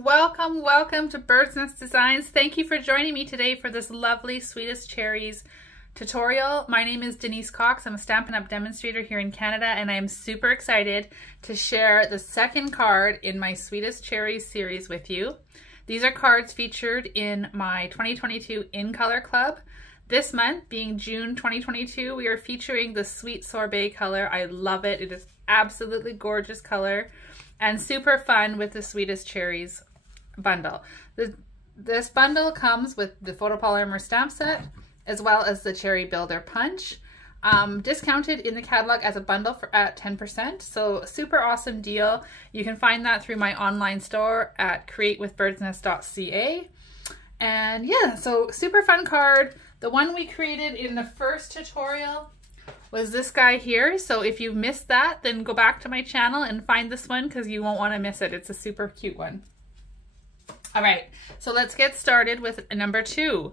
Welcome to Bird's Nest Designs. Thank you for joining me today for this lovely Sweetest Cherries tutorial. My name is Denise Cox. I'm a Stampin' Up! Demonstrator here in Canada, and I am super excited to share the second card in my Sweetest Cherries series with you. These are cards featured in my 2022 In Color Club. This month, being June 2022, we are featuring the Sweet Sorbet color. I love it. It is absolutely gorgeous color and super fun with the Sweetest Cherries bundle. This bundle comes with the photopolymer stamp set as well as the Cherry Builder Punch, discounted in the catalog as a bundle at 10%. So super awesome deal. You can find that through my online store at createwithbirdsnest.ca. And yeah, so super fun card. The one we created in the first tutorial was this guy here. So if you missed that, then go back to my channel and find this one because you won't want to miss it. It's a super cute one. All right, so let's get started with number 2.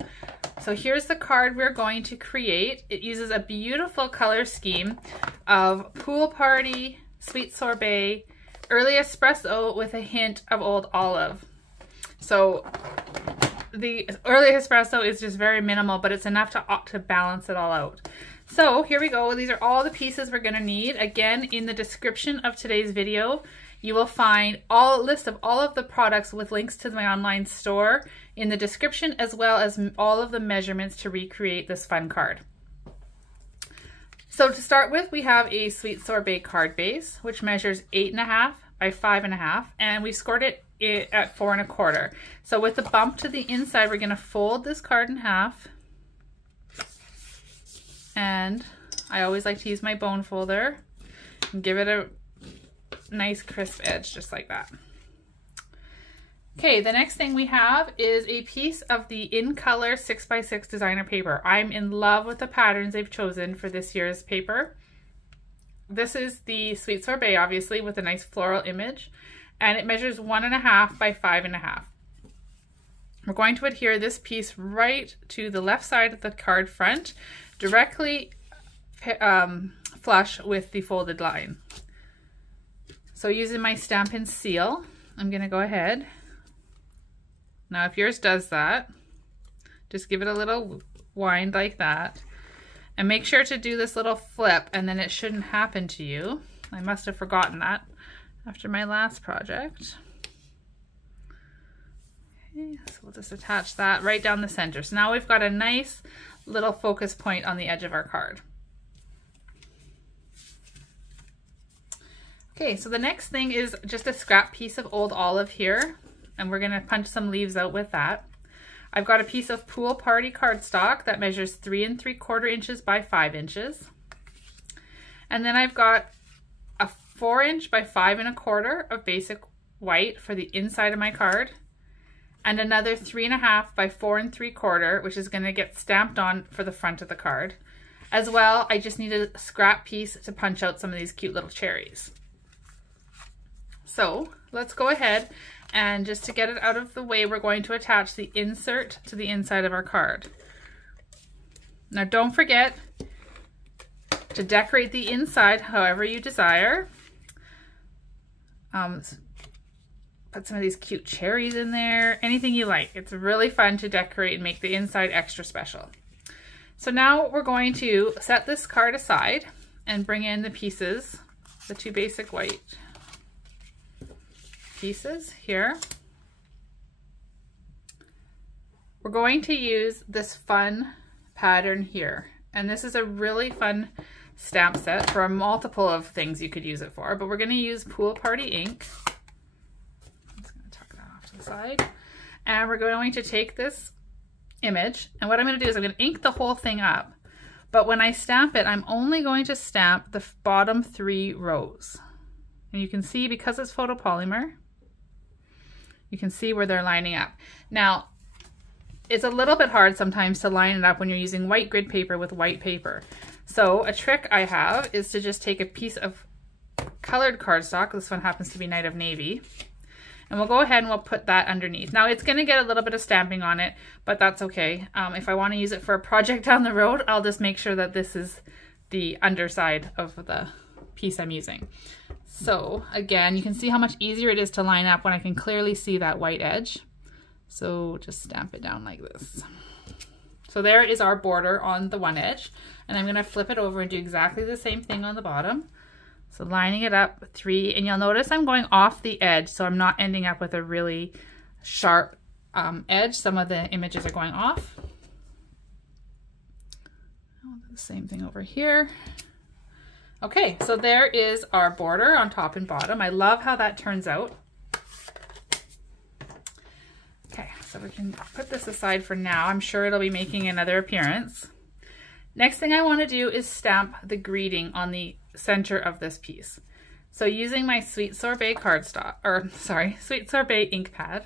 So here's the card we're going to create. It uses a beautiful color scheme of Pool Party, Sweet Sorbet, Early Espresso with a hint of Old Olive. So the Early Espresso is just very minimal, but it's enough to balance it all out. So here we go. These are all the pieces we're going to need. Again, in the description of today's video, you will find a list of all of the products with links to my online store in the description, as well as all of the measurements to recreate this fun card. So to start with, we have a Sweet Sorbet card base, which measures 8.5 by 5.5, and we scored it at 4 1/4. So with the bump to the inside, we're going to fold this card in half. And I always like to use my bone folder and give it a nice crisp edge, just like that. Okay, the next thing we have is a piece of the In Color 6x6 designer paper. I'm in love with the patterns they've chosen for this year's paper. This is the Sweet Sorbet, obviously, with a nice floral image, and it measures 1.5 by 5.5. We're going to adhere this piece right to the left side of the card front, directly flush with the folded line. So using my Stampin' Seal, I'm going to go ahead. Now if yours does that, just give it a little wind like that. And make sure to do this little flip, and then it shouldn't happen to you. I must have forgotten that after my last project. Okay, so we'll just attach that right down the center. So now we've got a nice little focus point on the edge of our card. Okay, so the next thing is just a scrap piece of Old Olive here, and we're gonna punch some leaves out with that. I've got a piece of Pool Party cardstock that measures 3 3/4 inches by 5 inches. And then I've got a 4 inch by 5 1/4 of basic white for the inside of my card, and another 3.5 by 4 3/4, which is gonna get stamped on for the front of the card. As well, I just need a scrap piece to punch out some of these cute little cherries. So let's go ahead, and just to get it out of the way, we're going to attach the insert to the inside of our card. Now don't forget to decorate the inside however you desire. Put some of these cute cherries in there, anything you like. It's really fun to decorate and make the inside extra special. So now we're going to set this card aside and bring in the pieces, the 2 basic white pieces here. We're going to use this fun pattern here, and this is a really fun stamp set for a multiple of things you could use it for, but we're going to use Pool Party ink. I'm just going to tuck that off to the side, and we're going to take this image, and what I'm going to do is I'm going to ink the whole thing up, but when I stamp it, I'm only going to stamp the bottom 3 rows, and you can see, because it's photopolymer, you can see where they're lining up. Now, it's a little bit hard sometimes to line it up when you're using white grid paper with white paper. So a trick I have is to just take a piece of colored cardstock. This one happens to be Night of Navy. And we'll go ahead and we'll put that underneath. Now it's going to get a little bit of stamping on it, but that's okay. If I want to use it for a project down the road, I'll just make sure that this is the underside of the piece I'm using. So again, you can see how much easier it is to line up when I can clearly see that white edge. So just stamp it down like this. So there is our border on the one edge, and I'm going to flip it over and do exactly the same thing on the bottom. So lining it up 3, and you'll notice I'm going off the edge, so I'm not ending up with a really sharp edge. Some of the images are going off. I'll do the same thing over here. Okay, so there is our border on top and bottom. I love how that turns out. Okay, so we can put this aside for now. I'm sure it'll be making another appearance. Next thing I want to do is stamp the greeting on the center of this piece. So using my Sweet Sorbet cardstock, or sorry, Sweet Sorbet ink pad,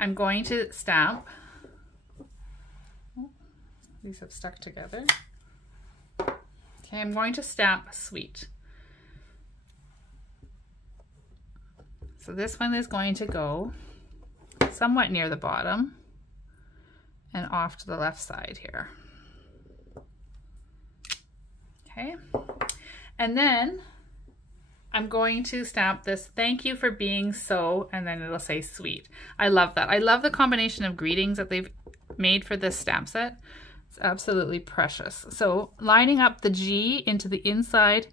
I'm going to stamp. Oh, these have stuck together. Okay, I'm going to stamp sweet. So this one is going to go somewhat near the bottom and off to the left side here. Okay, and then I'm going to stamp this "Thank you for being so," and then it'll say sweet. I love that. I love the combination of greetings that they've made for this stamp set. It's absolutely precious. So lining up the G into the inside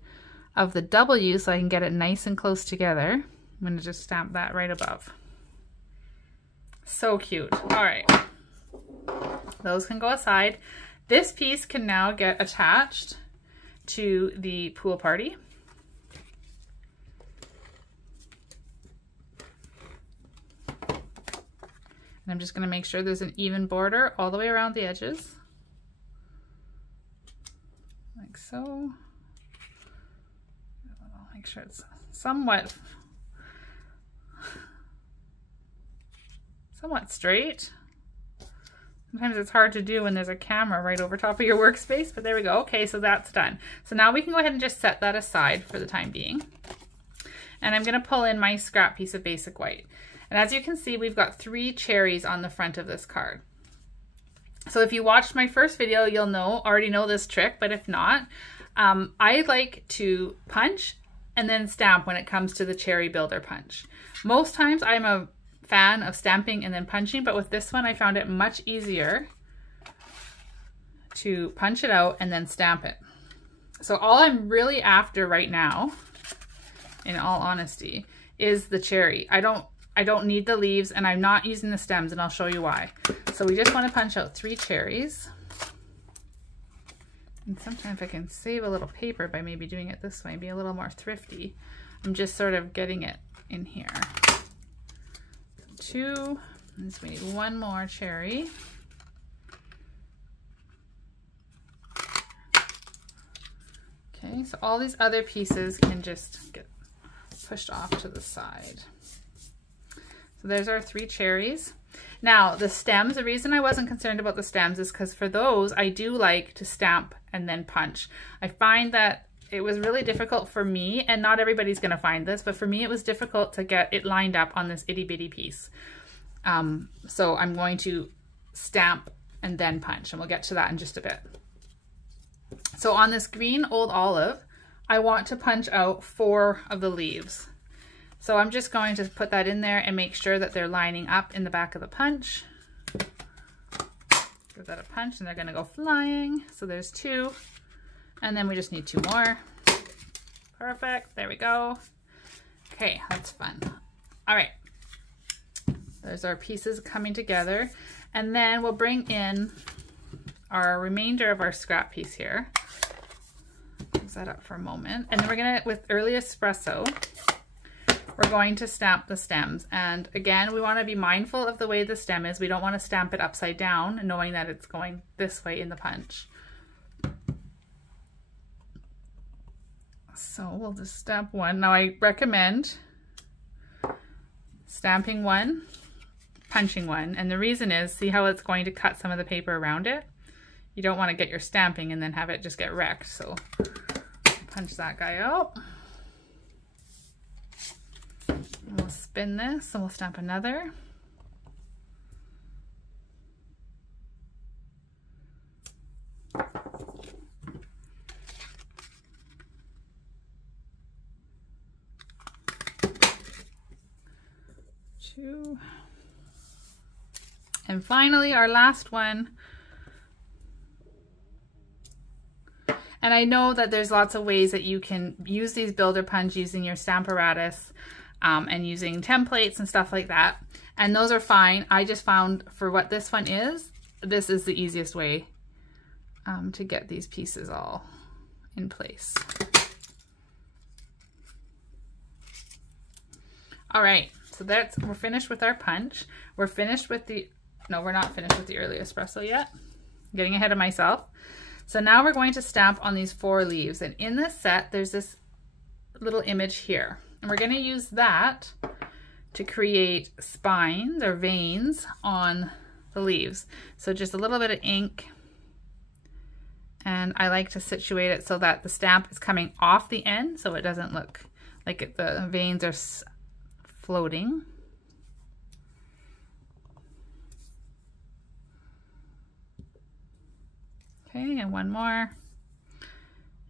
of the W so I can get it nice and close together. I'm going to just stamp that right above. So cute. All right. Those can go aside. This piece can now get attached to the pool party. And I'm just going to make sure there's an even border all the way around the edges. Like so. I'll make sure it's somewhat straight. Sometimes it's hard to do when there's a camera right over top of your workspace, but there we go. Okay, so that's done. So now we can go ahead and just set that aside for the time being. And I'm going to pull in my scrap piece of basic white. And as you can see, we've got 3 cherries on the front of this card. So if you watched my first video, you'll already know this trick, but if not, I like to punch and then stamp when it comes to the cherry builder punch. Most times I'm a fan of stamping and then punching, but with this one I found it much easier to punch it out and then stamp it. So all I'm really after right now, in all honesty, is the cherry. I don't need the leaves, and I'm not using the stems, and I'll show you why. So we just want to punch out 3 cherries. And sometimes I can save a little paper by maybe doing it this way, be a little more thrifty. I'm just sort of getting it in here. 2, and so we need 1 more cherry. Okay, so all these other pieces can just get pushed off to the side. So there's our 3 cherries. Now the stems, the reason I wasn't concerned about the stems is because for those I do like to stamp and then punch. I find that it was really difficult for me, and not everybody's going to find this, but for me it was difficult to get it lined up on this itty bitty piece. So I'm going to stamp and then punch, and we'll get to that in just a bit. So on this green old olive, I want to punch out 4 of the leaves. So I'm just going to put that in there and make sure that they're lining up in the back of the punch. Give that a punch and they're going to go flying. So there's 2. And then we just need 2 more. Perfect. There we go. Okay, that's fun. All right. There's our pieces coming together. And then we'll bring in our remainder of our scrap piece here. Close that up for a moment. And then we're going to, with Early Espresso, we're going to stamp the stems. And again, we want to be mindful of the way the stem is. We don't want to stamp it upside down, knowing that it's going this way in the punch. So we'll just stamp 1. Now I recommend stamping 1, punching 1. And the reason is, see how it's going to cut some of the paper around it? You don't want to get your stamping and then have it just get wrecked. So punch that guy out. And we'll spin this and we'll stamp another. 2. And finally, our last one. And I know that there's lots of ways that you can use these builder punch using your Stamparatus and using templates and stuff like that. And those are fine. I just found for what this one is, this is the easiest way to get these pieces all in place. All right, so we're finished with our punch. We're finished with the, no, we're not finished with the early espresso yet. I'm getting ahead of myself. So now we're going to stamp on these 4 leaves. And in this set, there's this little image here. And we're gonna use that to create spines or veins on the leaves. So just a little bit of ink. And I like to situate it so that the stamp is coming off the end so it doesn't look like the veins are floating. Okay, and one more.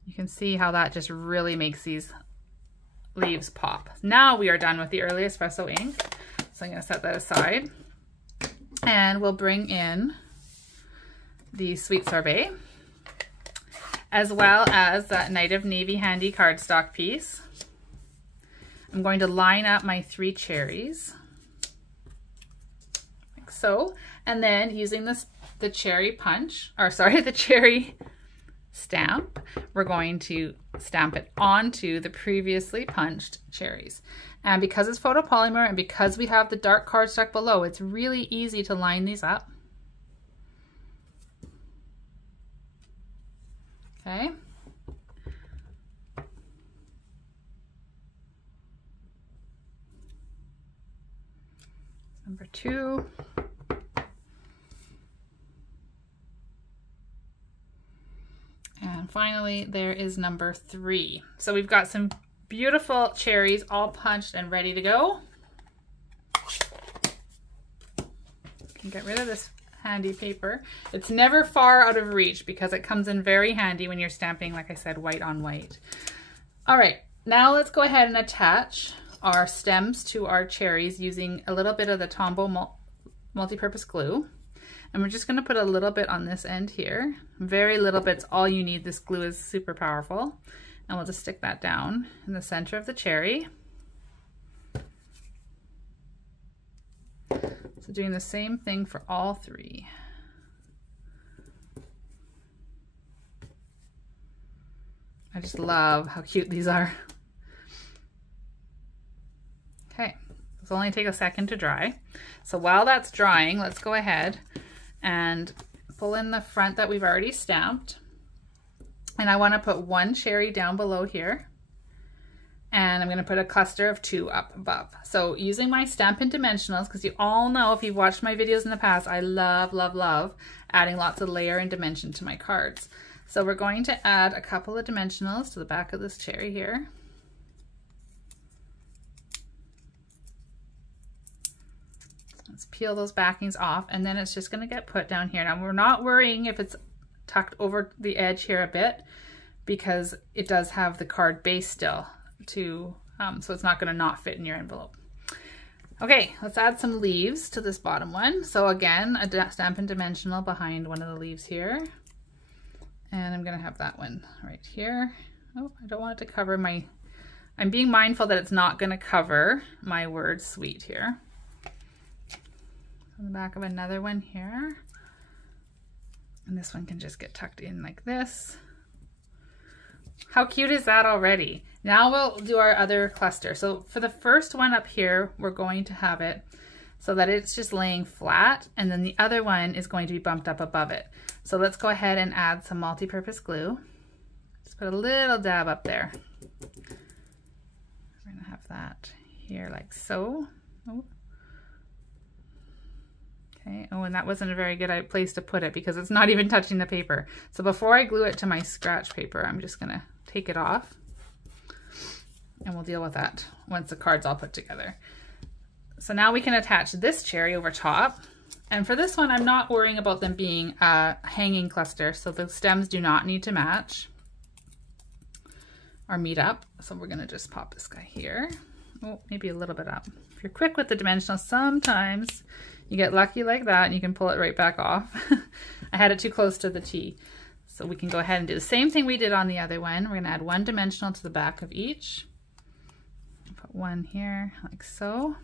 You can see how that just really makes these leaves pop. Now we are done with the early espresso ink. So I'm going to set that aside. And we'll bring in the Sweet Sorbet, as well as that Night of Navy Handy cardstock piece. I'm going to line up my 3 cherries, like so. And then using the cherry punch, or sorry, the cherry stamp, we're going to stamp it onto the previously punched cherries. And because it's photopolymer and because we have the dark cardstock below, it's really easy to line these up. Okay. Number 2. And finally, there is number 3. So we've got some beautiful cherries all punched and ready to go. Can get rid of this handy paper. It's never far out of reach because it comes in very handy when you're stamping, like I said, white on white. All right, now let's go ahead and attach our stems to our cherries using a little bit of the Tombow multi-purpose glue. And we're just going to put a little bit on this end here. Very little bit's all you need. This glue is super powerful. And we'll just stick that down in the center of the cherry. So doing the same thing for all 3. I just love how cute these are. Okay, this will only take a second to dry. So while that's drying, let's go ahead and pull in the front that we've already stamped. And I want to put 1 cherry down below here. And I'm going to put a cluster of 2 up above. So using my Stampin' Dimensionals, because you all know if you've watched my videos in the past, I love, love, love adding lots of layer and dimension to my cards. So we're going to add a couple of dimensionals to the back of this cherry here. Let's peel those backings off, and then it's just going to get put down here. Now we're not worrying if it's tucked over the edge here a bit because it does have the card base still to, so it's not going to not fit in your envelope. Okay, let's add some leaves to this bottom one. So again, a Stampin' Dimensional behind one of the leaves here. And I'm going to have that one right here. Oh, I don't want it to cover my, I'm being mindful that it's not going to cover my word sweet here. On the back of another one here. And this one can just get tucked in like this. How cute is that already? Now we'll do our other cluster. So for the first one up here, we're going to have it so that it's just laying flat, and then the other one is going to be bumped up above it. So let's go ahead and add some multi-purpose glue. Just put a little dab up there. We're gonna have that here like so. Oh. Okay, oh, and that wasn't a very good place to put it because it's not even touching the paper. So before I glue it to my scratch paper, I'm just gonna take it off and we'll deal with that once the card's all put together. So now we can attach this cherry over top. And for this one, I'm not worrying about them being a hanging cluster, so the stems do not need to match or meet up. So we're gonna just pop this guy here. Oh, maybe a little bit up. If you're quick with the dimensionals, sometimes you get lucky like that and you can pull it right back off. I had it too close to the T. So we can go ahead and do the same thing we did on the other one. We're gonna add one dimensional to the back of each. Put one here, like so.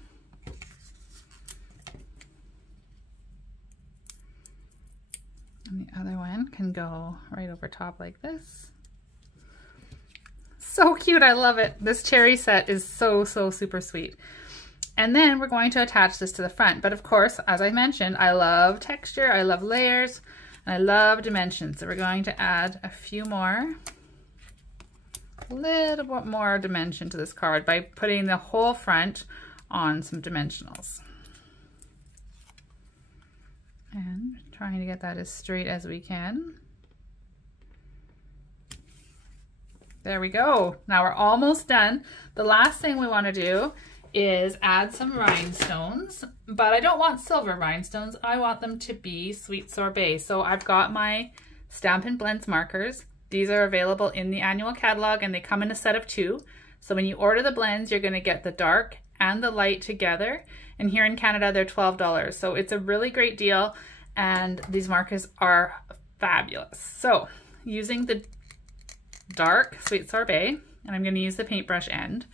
And the other one can go right over top like this. So cute, I love it. This cherry set is so super sweet. And then we're going to attach this to the front. But of course, as I mentioned, I love texture, I love layers, and I love dimensions. So we're going to add a few more, a little bit more dimension to this card by putting the whole front on some dimensionals. And trying to get that as straight as we can. There we go. Now we're almost done. The last thing we want to do is add some rhinestones, but I don't want silver rhinestones. I want them to be Sweet Sorbet. So I've got my Stampin' Blends markers. These are available in the annual catalog and they come in a set of 2. So when you order the blends, you're going to get the dark and the light together. And here in Canada, they're $12. So it's a really great deal and these markers are fabulous. So using the dark Sweet Sorbet, and I'm going to use the paintbrush end,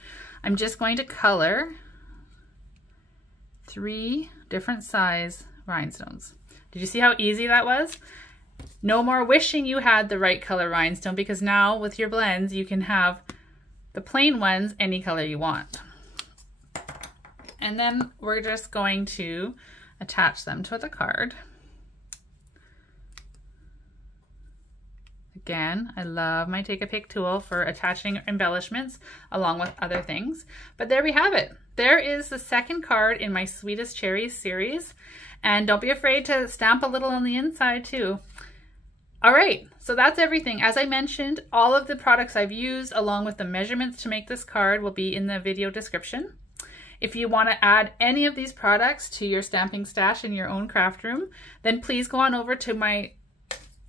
I'm just going to color 3 different size rhinestones. Did you see how easy that was? No more wishing you had the right color rhinestone, because now with your blends you can have the plain ones any color you want. And then we're just going to attach them to the card. Again, I love my Take a Pick tool for attaching embellishments along with other things. But there we have it. There is the second card in my Sweetest Cherries series. And don't be afraid to stamp a little on the inside too. All right, so that's everything. As I mentioned, all of the products I've used along with the measurements to make this card will be in the video description. If you want to add any of these products to your stamping stash in your own craft room, then please go on over to my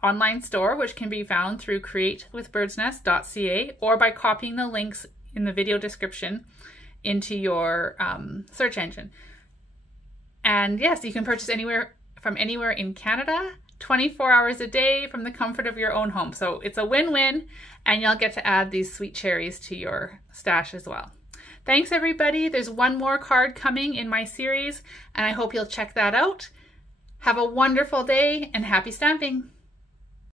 online store, which can be found through createwithbirdsnest.ca or by copying the links in the video description into your search engine. And yes, you can purchase from anywhere in Canada, 24 hours a day from the comfort of your own home. So it's a win-win, and you'll get to add these sweet cherries to your stash as well. Thanks everybody. There's one more card coming in my series, and I hope you'll check that out. Have a wonderful day and happy stamping.